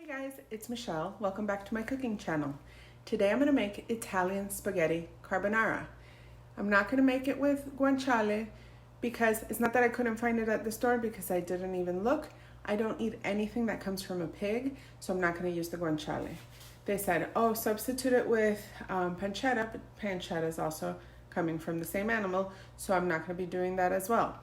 Hi guys, it's Michelle. Welcome back to my cooking channel. Today I'm going to make Italian spaghetti carbonara. I'm not going to make it with guanciale because it's not that I couldn't find it at the store because I didn't even look. I don't eat anything that comes from a pig, so I'm not going to use the guanciale. They said, oh, substitute it with pancetta, but pancetta is also coming from the same animal, so I'm not going to be doing that as well.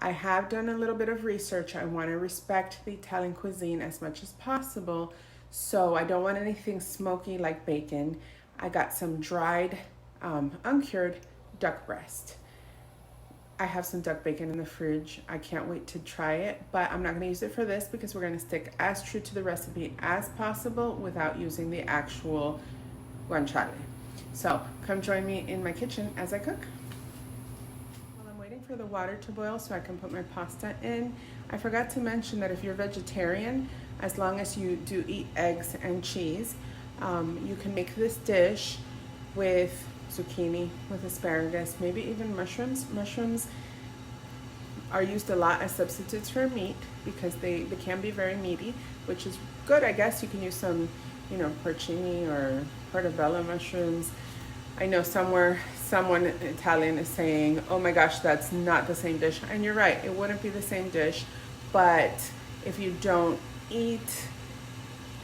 I have done a little bit of research. I want to respect the Italian cuisine as much as possible, so I don't want anything smoky like bacon. I got some dried, uncured duck breast. I have some duck bacon in the fridge. I can't wait to try it, but I'm not going to use it for this because we're going to stick as true to the recipe as possible without using the actual guanciale. So come join me in my kitchen as I cook. For the water to boil so I can put my pasta in. I forgot to mention that if you're vegetarian, as long as you do eat eggs and cheese, you can make this dish with zucchini, with asparagus, maybe even mushrooms. Mushrooms are used a lot as substitutes for meat because they can be very meaty, which is good. I guess you can use some, porcini or portobello mushrooms. I know someone Italian is saying, oh my gosh, that's not the same dish. And you're right, it wouldn't be the same dish, but if you don't eat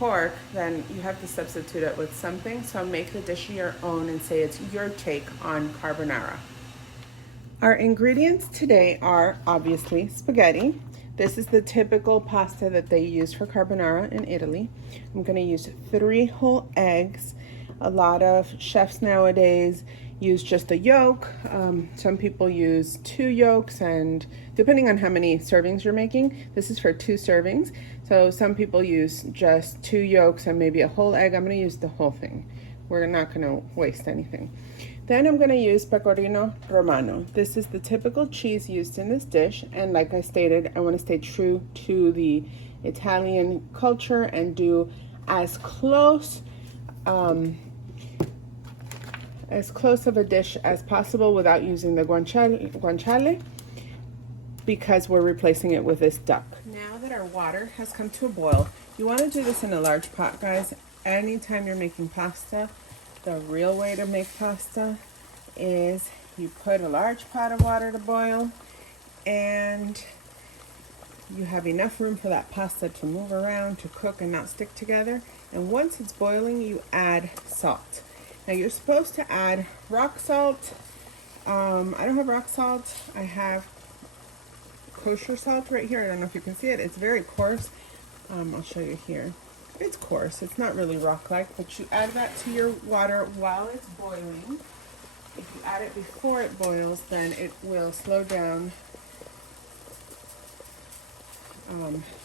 pork, then you have to substitute it with something. So make the dish your own and say it's your take on carbonara. Our ingredients today are obviously spaghetti. This is the typical pasta that they use for carbonara in Italy. I'm gonna use 3 whole eggs. A lot of chefs nowadays use just a yolk. Some people use 2 yolks, and depending on how many servings you're making, this is for 2 servings. So some people use just 2 yolks and maybe a whole egg. I'm gonna use the whole thing. We're not gonna waste anything. Then I'm gonna use pecorino Romano. This is the typical cheese used in this dish, and like I stated, I wanna stay true to the Italian culture and do as close of a dish as possible without using the guanciale because we're replacing it with this duck. Now that our water has come to a boil, you want to do this in a large pot, guys. Anytime you're making pasta, the real way to make pasta is you put a large pot of water to boil and you have enough room for that pasta to move around, to cook and not stick together. And once it's boiling, you add salt. Now you're supposed to add rock salt. I don't have rock salt. I have kosher salt right here. I don't know if you can see it. It's very coarse. I'll show you here. It's coarse. It's not really rock-like, but you add that to your water while it's boiling. If you add it before it boils, then it will slow down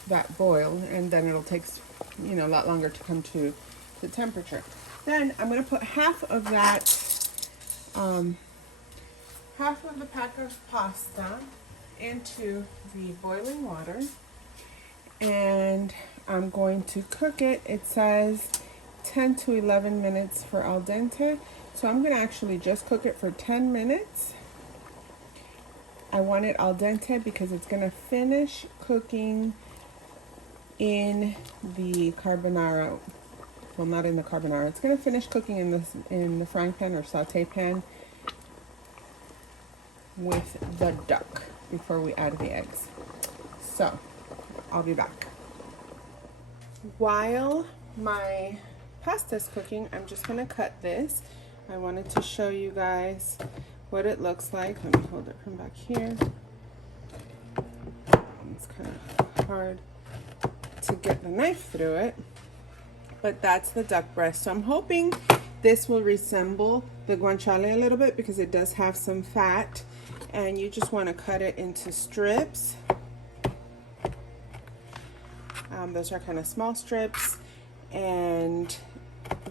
that boil, and then it'll take a lot longer to come to the temperature. Then I'm going to put half of that, half of the pack of pasta into the boiling water, and I'm going to cook it. It says 10 to 11 minutes for al dente, so I'm going to actually just cook it for 10 minutes. I want it al dente because it's going to finish cooking in the carbonara. Well, not in the carbonara. It's going to finish cooking in the frying pan or saute pan with the duck before we add the eggs. So, I'll be back. While my pasta is cooking, I'm just going to cut this. I wanted to show you guys what it looks like. Let me hold it from back here. It's kind of hard to get the knife through it, but that's the duck breast. So I'm hoping this will resemble the guanciale a little bit because it does have some fat, and you just want to cut it into strips. Those are kind of small strips, and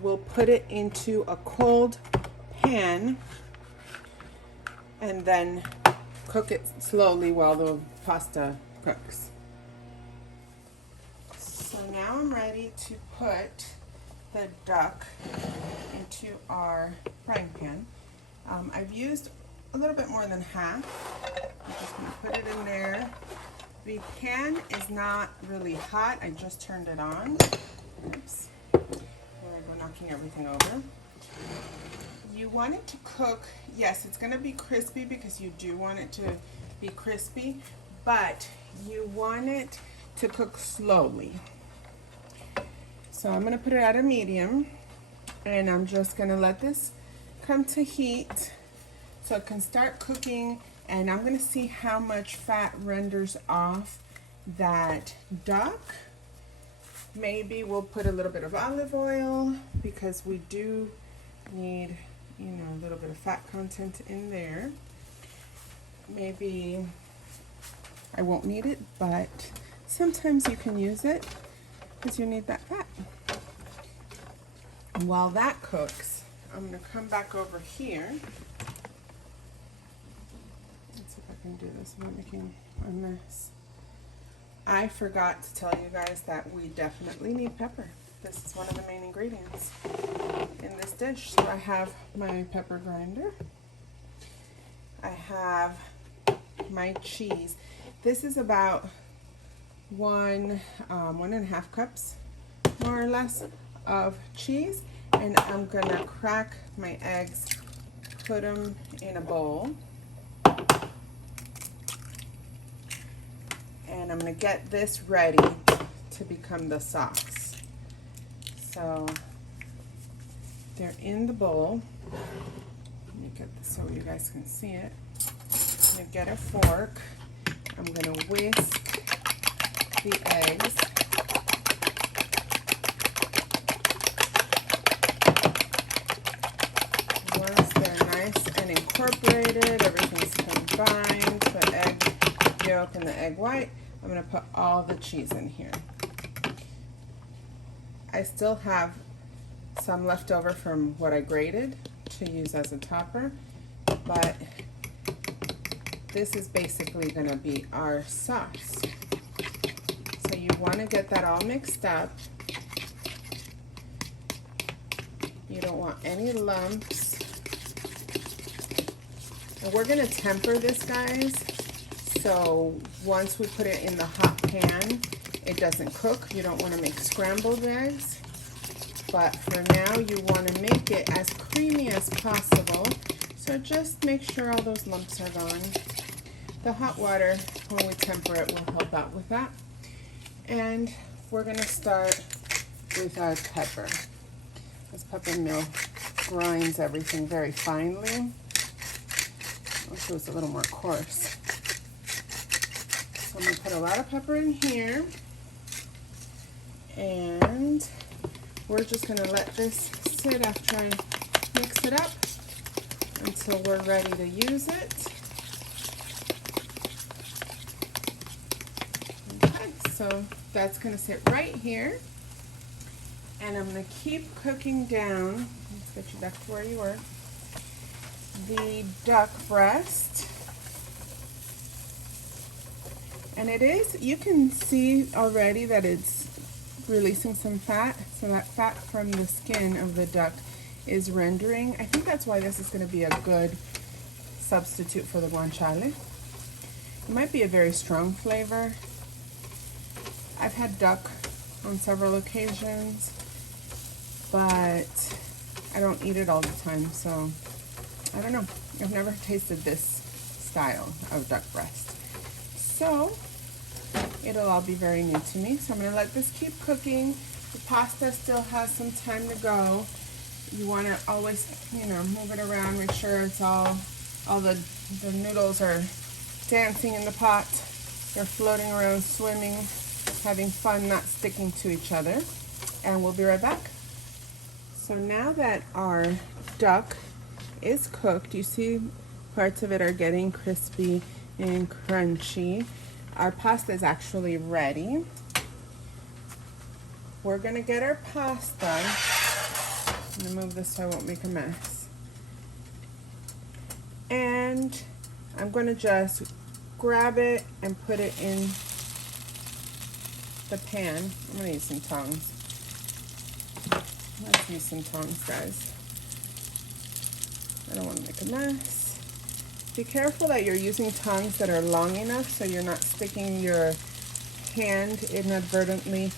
we'll put it into a cold pan and then cook it slowly while the pasta cooks. So now I'm ready to put the duck into our frying pan. I've used a little bit more than half. I'm just going to put it in there. The pan is not really hot. I just turned it on. Oops. There I go, knocking everything over. You want it to cook, yes, it's going to be crispy because you do want it to be crispy, but you want it to cook slowly. So I'm going to put it at a medium, and I'm just going to let this come to heat so it can start cooking, and I'm going to see how much fat renders off that duck. Maybe we'll put a little bit of olive oil because we do need, you know, a little bit of fat content in there. Maybe I won't need it, but sometimes you can use it because you need that fat. And while that cooks, I'm going to come back over here. Let's see if I can do this without making a mess. I forgot to tell you guys that we definitely need pepper. This is one of the main ingredients in this dish. So I have my pepper grinder. I have my cheese. This is about one and a half cups, more or less, of cheese. And I'm gonna crack my eggs, put them in a bowl. And I'm going to get this ready to become the sauce. So they're in the bowl. Let me get this so you guys can see it. I'm going to get a fork. I'm going to whisk the eggs. Once they're nice and incorporated, everything's combined, the egg yolk and the egg white, I'm going to put all the cheese in here. I still have some left over from what I grated to use as a topper, but this is basically going to be our sauce. So you want to get that all mixed up. You don't want any lumps. And we're going to temper this, guys. So once we put it in the hot pan, it doesn't cook. You don't want to make scrambled eggs. But for now, you want to make it as creamy as possible. So just make sure all those lumps are gone. The hot water, when we temper it, will help out with that. And we're going to start with our pepper. This pepper mill grinds everything very finely. I wish it was a little more coarse. So I'm going to put a lot of pepper in here. And we're just going to let this sit after I mix it up until we're ready to use it. Okay, so that's going to sit right here. And I'm going to keep cooking down. Let's get you back to where you were. The duck breast. And it is, you can see already that it's releasing some fat. So that fat from the skin of the duck is rendering. I think that's why this is going to be a good substitute for the guanciale. It might be a very strong flavor. I've had duck on several occasions, but I don't eat it all the time, so I don't know. I've never tasted this style of duck breast. So it'll all be very new to me. So I'm going to let this keep cooking. The pasta still has some time to go. You want to always, move it around, make sure it's all the noodles are dancing in the pot. They're floating around, swimming, having fun, not sticking to each other. And we'll be right back. So now that our duck is cooked, you see parts of it are getting crispy and crunchy. Our pasta is actually ready. We're gonna get our pasta. I'm gonna move this so I won't make a mess. And I'm gonna just grab it and put it in the pan. I'm gonna use some tongs. Let's use some tongs, guys. I don't want to make a mess. Be careful that you're using tongs that are long enough so you're not sticking your hand inadvertently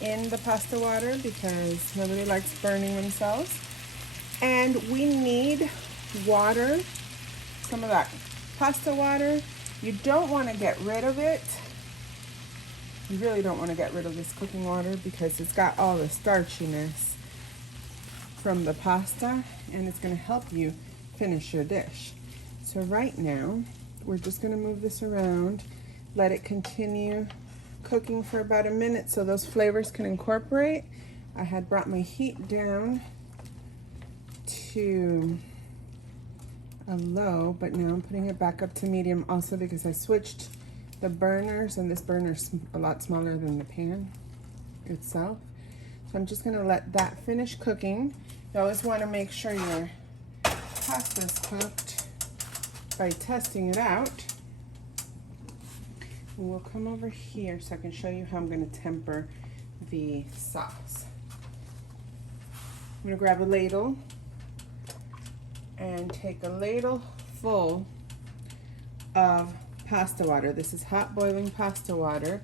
in the pasta water because nobody likes burning themselves. And we need water, some of that pasta water. You don't want to get rid of it. You really don't want to get rid of this cooking water because it's got all the starchiness from the pasta, and it's going to help you finish your dish. So right now, we're just going to move this around, let it continue cooking for about a minute so those flavors can incorporate. I had brought my heat down to a low, but now I'm putting it back up to medium also because I switched the burners, and this burner's a lot smaller than the pan itself. So I'm just gonna let that finish cooking. You always wanna make sure your pasta's cooked by testing it out. And we'll come over here so I can show you how I'm gonna temper the sauce. I'm gonna grab a ladle and take a ladle full of pasta water. This is hot boiling pasta water.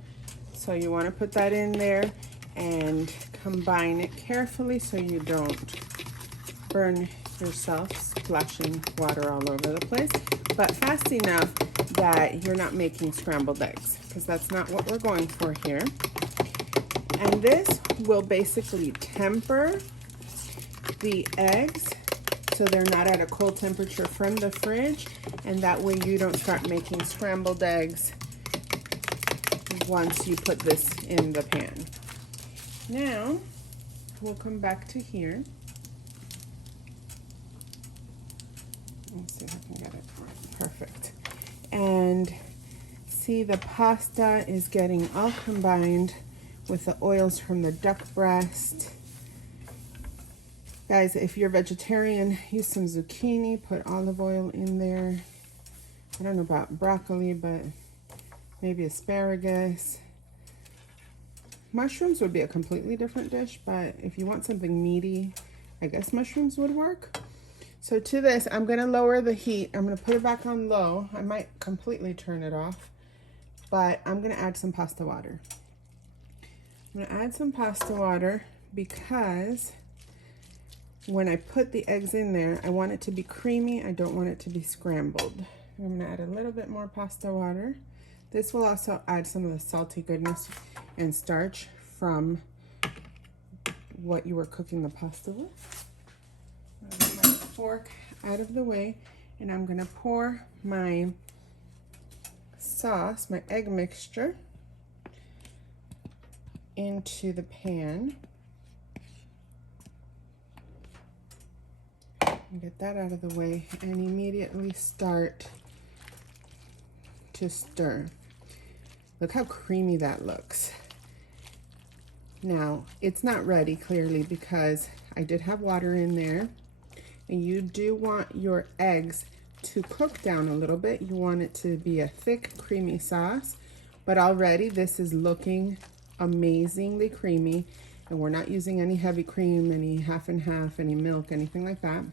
So you want to put that in there and combine it carefully so you don't burn yourself splashing water all over the place, but fast enough that you're not making scrambled eggs, because that's not what we're going for here. And this will basically temper the eggs so they're not at a cold temperature from the fridge, and that way you don't start making scrambled eggs once you put this in the pan. Now, we'll come back to here. Let's see if I can get it perfect. And see, the pasta is getting all combined with the oils from the duck breast. Guys, if you're vegetarian, use some zucchini, put olive oil in there. I don't know about broccoli, but maybe asparagus. Mushrooms would be a completely different dish, but if you want something meaty, I guess mushrooms would work. So to this, I'm gonna lower the heat. I'm gonna put it back on low. I might completely turn it off, but I'm gonna add some pasta water. I'm gonna add some pasta water because when I put the eggs in there, I want it to be creamy. I don't want it to be scrambled. I'm gonna add a little bit more pasta water. This will also add some of the salty goodness and starch from what you were cooking the pasta with. I'm gonna get my fork out of the way, and I'm gonna pour my sauce, my egg mixture, into the pan. Get that out of the way and immediately start to stir. Look how creamy that looks. Now, it's not ready clearly because I did have water in there, and you do want your eggs to cook down a little bit. You want it to be a thick, creamy sauce, but already this is looking amazingly creamy, and we're not using any heavy cream, any half and half, any milk, anything like that.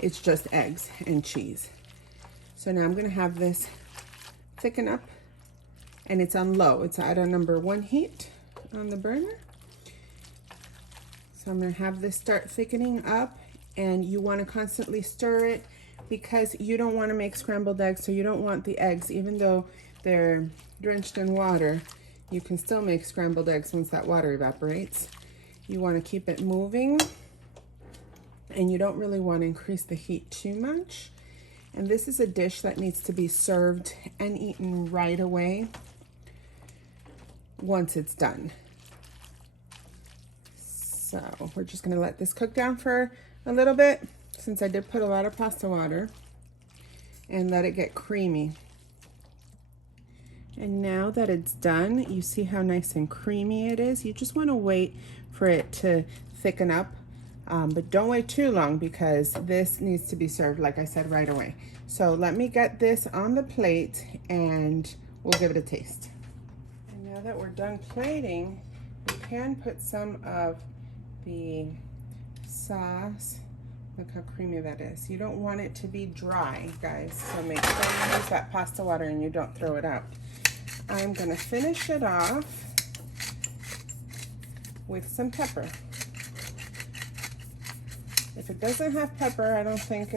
It's just eggs and cheese. So now I'm gonna have this thicken up, and it's on low. It's at a number 1 heat on the burner. So I'm gonna have this start thickening up, and you wanna constantly stir it because you don't wanna make scrambled eggs, so you don't want the eggs, even though they're drenched in water, you can still make scrambled eggs once that water evaporates. You wanna keep it moving, and you don't really want to increase the heat too much. And this is a dish that needs to be served and eaten right away once it's done. So we're just going to let this cook down for a little bit, since I did put a lot of pasta water, and let it get creamy. And now that it's done, you see how nice and creamy it is. You just want to wait for it to thicken up. But don't wait too long because this needs to be served, like I said, right away. So let me get this on the plate and we'll give it a taste. And now that we're done plating, you can put some of the sauce. Look how creamy that is. You don't want it to be dry, guys. So make sure you use that pasta water and you don't throw it out. I'm gonna finish it off with some pepper. If it doesn't have pepper, I don't think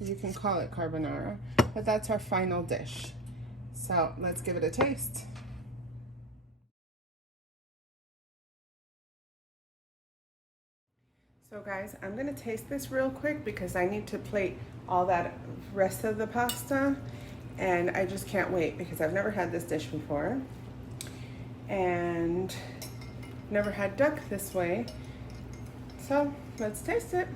you can call it carbonara, but that's our final dish. So let's give it a taste. So guys, I'm gonna taste this real quick because I need to plate all that rest of the pasta, and I just can't wait because I've never had this dish before and never had duck this way. So let's taste it.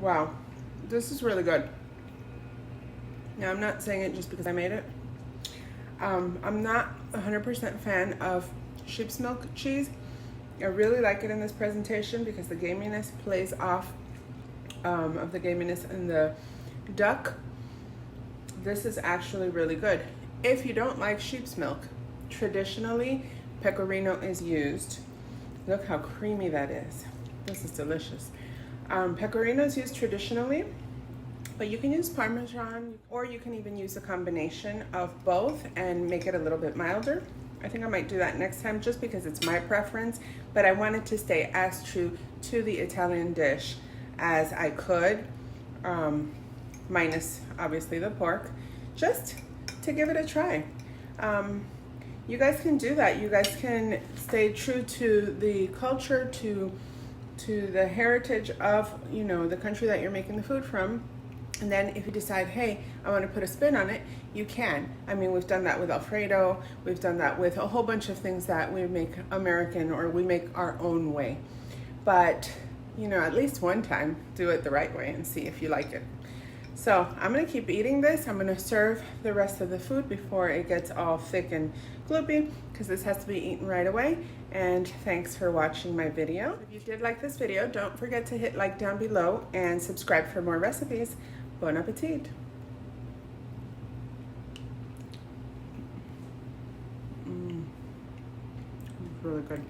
Wow, this is really good. Now, I'm not saying it just because I made it. I'm not 100% fan of sheep's milk cheese. I really like it in this presentation because the gaminess plays off of the gaminess in the duck. This is actually really good. If you don't like sheep's milk, traditionally pecorino is used. Look how creamy that is. This is delicious. Pecorino is used traditionally, but you can use Parmesan, or you can even use a combination of both and make it a little bit milder. I think I might do that next time just because it's my preference, but I wanted to stay as true to the Italian dish as I could, minus obviously the pork, just to give it a try. You guys can do that. You guys can stay true to the culture, to the heritage of, you know, the country that you're making the food from. And then if you decide, hey, I want to put a spin on it, you can. I mean, we've done that with Alfredo. We've done that with a whole bunch of things that we make American, or we make our own way. But, you know, at least one time, do it the right way and see if you like it. So I'm gonna keep eating this. I'm gonna serve the rest of the food before it gets all thick and gloopy, because this has to be eaten right away. And thanks for watching my video. If you did like this video, don't forget to hit like down below and subscribe for more recipes. Bon appetit. Really good.